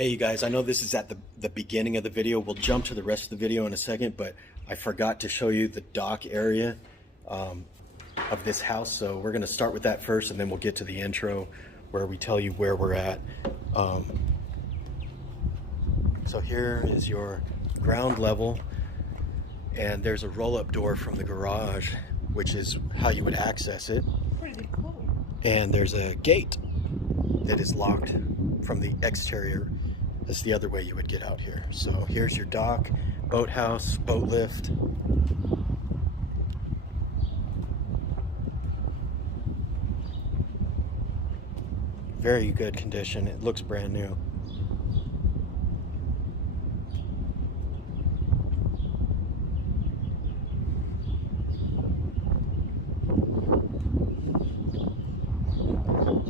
Hey you guys, I know this is at the beginning of the video. We'll jump to the rest of the video in a second, but I forgot to show you the dock area of this house. So we're going to start with that first, and then we'll get to the intro where we tell you where we're at. So here is your ground level, and there's a roll-up door from the garage, which is how you would access it. Pretty cool. And there's a gate that is locked from the exterior. That's the other way you would get out here. So here's your dock, boathouse, boat lift. Very good condition. It looks brand new.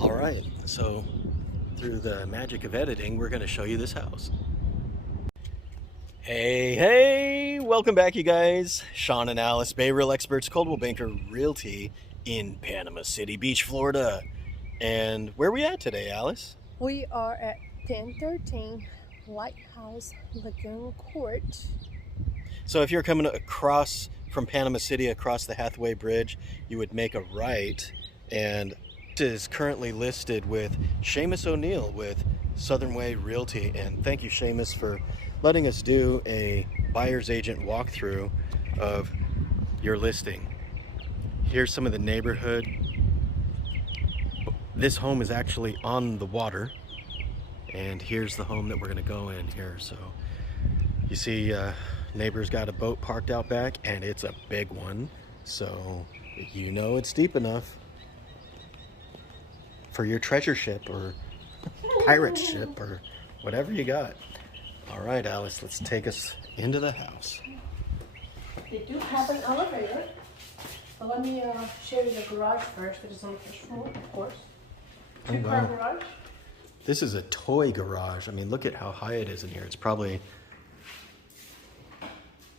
All right, so through the magic of editing, we're going to show you this house. Hey, welcome back, you guys. Sean and Alice, Bay Real Experts, Coldwell Banker Realty in Panama City Beach, Florida. And where are we at today, Alice? We are at 1013 Lighthouse Lagoon Court. So if you're coming across from Panama City across the Hathaway Bridge, you would make a right, and it is currently listed with Seamus O'Neill with Southern Way Realty. And thank you, Seamus, for letting us do a buyer's agent walkthrough of your listing. Here's some of the neighborhood. This home is actually on the water, and here's the home that we're going to go in here. So you see neighbor's got a boat parked out back, and it's a big one, so you know it's deep enough for your treasure ship or pirate ship or whatever you got. All right, Alice, let's take us into the house. They do have an elevator, but let me show you the garage first. It is on the first floor, of course. Two-car garage. This is a toy garage. I mean, look at how high it is in here. It's probably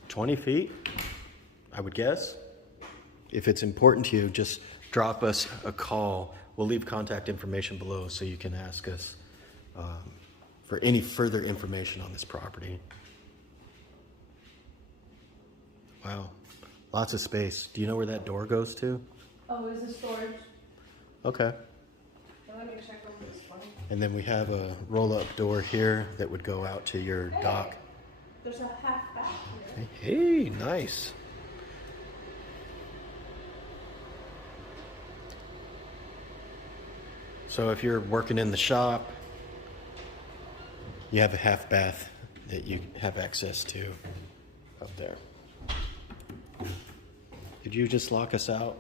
20 feet, I would guess. If it's important to you, just drop us a call. We'll leave contact information below so you can ask us for any further information on this property. Wow, lots of space. Do you know where that door goes to? Oh, is the storage? Okay. Let me check on this one. And then we have a roll-up door here that would go out to your dock. There's a half bath here. Hey, nice. So if you're working in the shop, you have a half bath that you have access to up there. Did you just lock us out?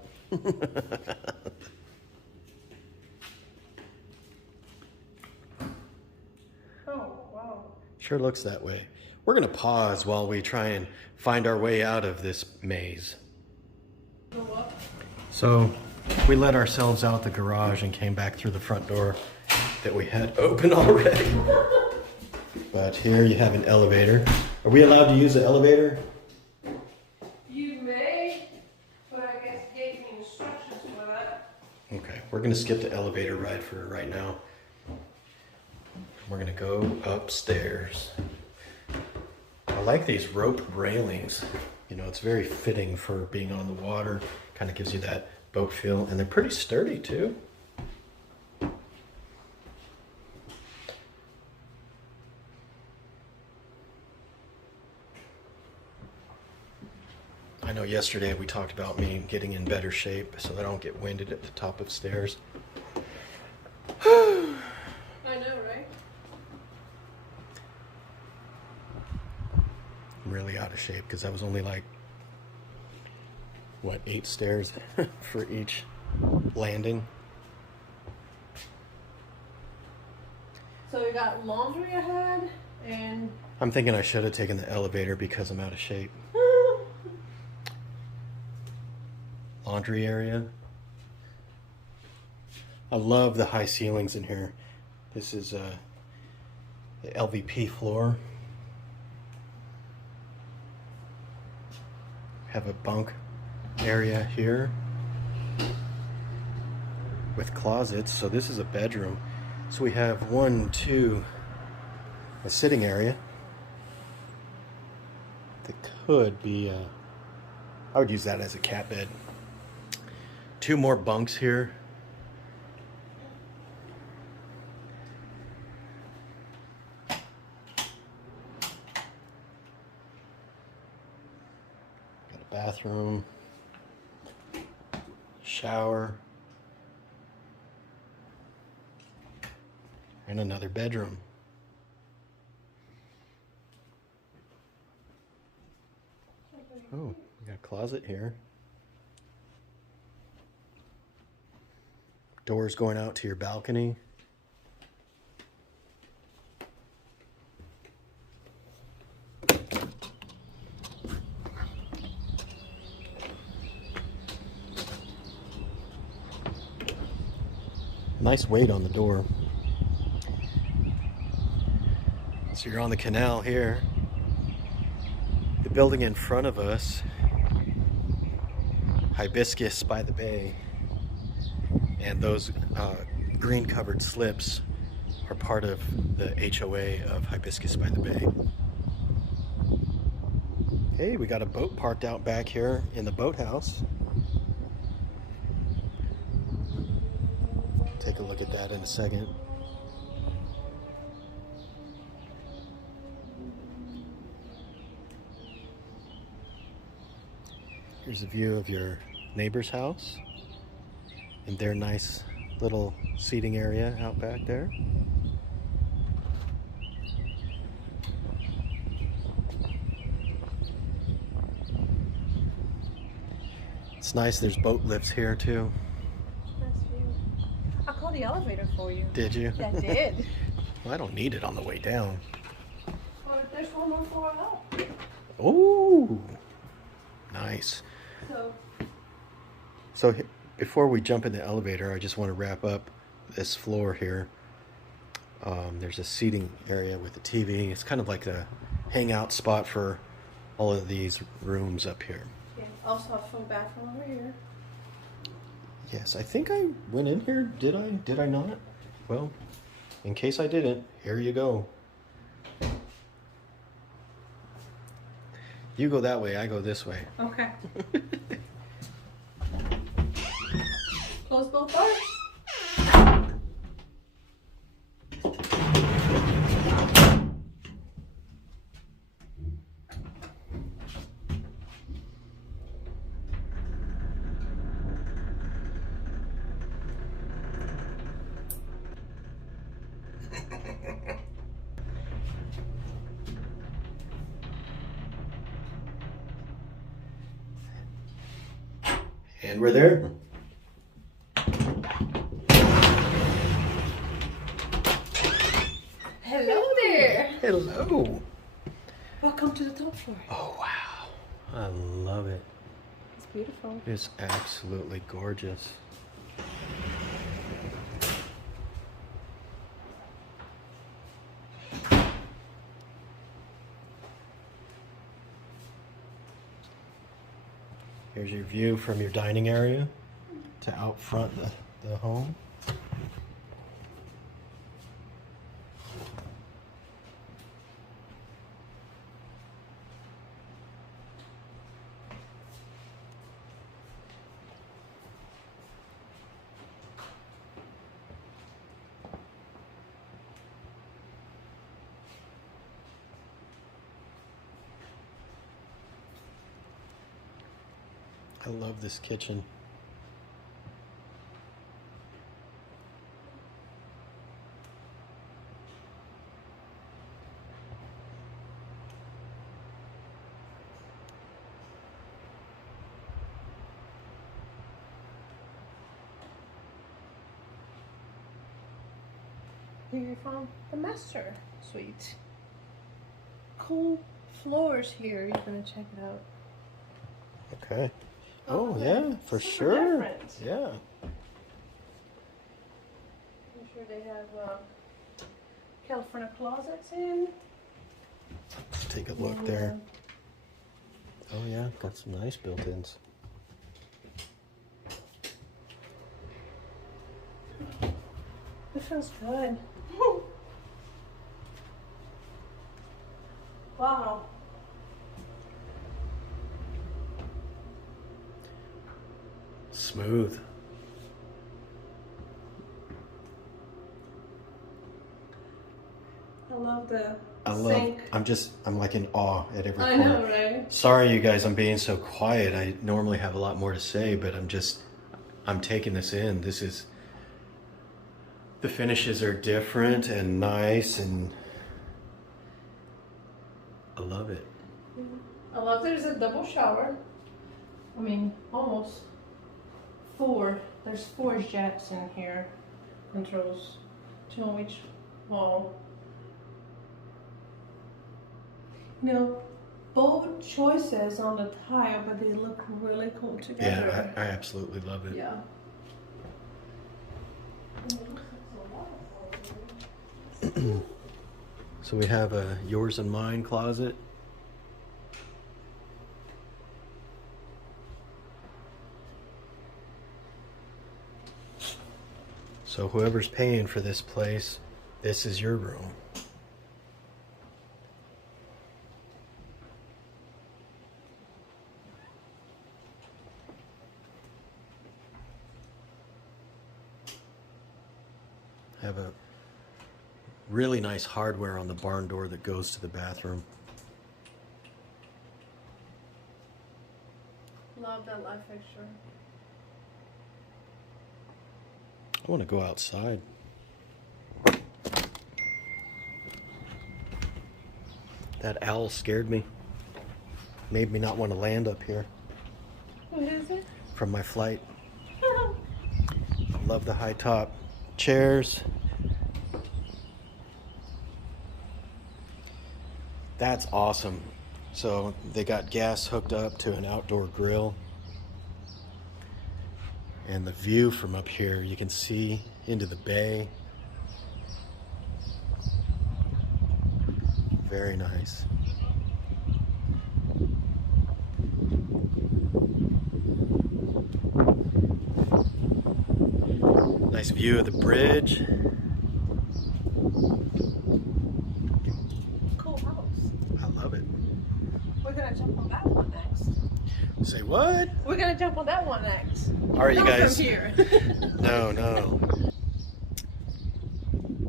Oh, wow. Sure looks that way. We're going to pause while we try and find our way out of this maze. Go up. So we let ourselves out the garage and came back through the front door that we had open already. But here you have an elevator. Are we allowed to use the elevator? You may, but I guess gave me instructions for that. Okay, we're going to skip the elevator ride for right now. We're going to go upstairs. I like these rope railings. You know, it's very fitting for being on the water. Kind of gives you that boat feel, and they're pretty sturdy too. I know yesterday we talked about me getting in better shape so that I don't get winded at the top of stairs. I know, right? I'm really out of shape because I was only like, what, 8 stairs for each landing. So we got laundry ahead, and I'm thinking I should have taken the elevator because I'm out of shape. Laundry area. I love the high ceilings in here. This is the LVP floor. Have a bunk area here with closets. So this is a bedroom. So we have 1, 2, a sitting area that could be, I would use that as a cat bed. 2 more bunks here. Got a bathroom, shower, and another bedroom. Oh, we got a closet here. Doors going out to your balcony. Nice weight on the door. So you're on the canal here. The building in front of us, Hibiscus by the Bay, and those green covered slips are part of the HOA of Hibiscus by the Bay. Hey, we got a boat parked out back here in the boathouse. Take a look at that in a second. Here's a view of your neighbor's house and their nice little seating area out back there. It's nice, there's boat lifts here too. Nice view. I called the elevator for you. Did you? I did. Well, I don't need it on the way down. Well, there's one more floor up. Oh, nice. So before we jump in the elevator, I just want to wrap up this floor here. There's a seating area with a TV. It's kind of like a hangout spot for all of these rooms up here. Yeah, also a full bathroom over here. Yes, I think I went in here. Did I? Did I not? Well, in case I didn't, here you go. You go that way, I go this way. Okay. Close both doors. And we're there. Hello there. Hello. Welcome to the top floor. Oh, wow. I love it. It's beautiful. It's absolutely gorgeous. Here's your view from your dining area to out front the home. I love this kitchen. Here you found the master suite. Cool floors here. You're gonna check it out. Okay. Oh, okay. yeah, for Super sure. different. Yeah. I'm sure they have California closets in. Let's take a look there. Oh, yeah, got some nice built-ins. It feels good. Wow. Smooth. I love the I'm like in awe at every corner. I know, right? Sorry, you guys, I'm being so quiet. I normally have a lot more to say, but I'm taking this in. The finishes are different and nice, and I love it. I love there's a double shower. I mean, almost 4. There's 4 jets in here. Controls 2 on each wall. You know, bold choices on the tile, but they look really cool together. Yeah, I absolutely love it. Yeah. So we have a yours and mine closet. So whoever's paying for this place, this is your room. Have a really nice hardware on the barn door that goes to the bathroom. Love that light fixture. I want to go outside. That owl scared me. Made me not want to land up here What is it? from my flight. Love the high top chairs. That's awesome. So they got gas hooked up to an outdoor grill. And the view from up here, you can see into the bay. Very nice. Nice view of the bridge. Cool house. I love it. We're gonna jump on that one next. Say what? We're gonna jump on that one next. All right, you Not guys. From here. No.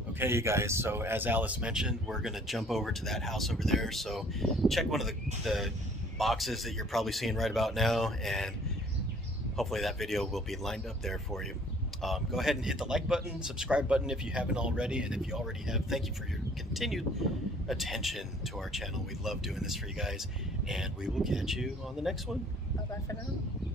Okay, you guys, so as Alice mentioned, we're going to jump over to that house over there. So check one of the boxes that you're probably seeing right about now, and hopefully that video will be lined up there for you. Go ahead and hit the like button, subscribe button if you haven't already, and if you already have, thank you for your continued attention to our channel. We love doing this for you guys, and we will catch you on the next one. Bye-bye for now.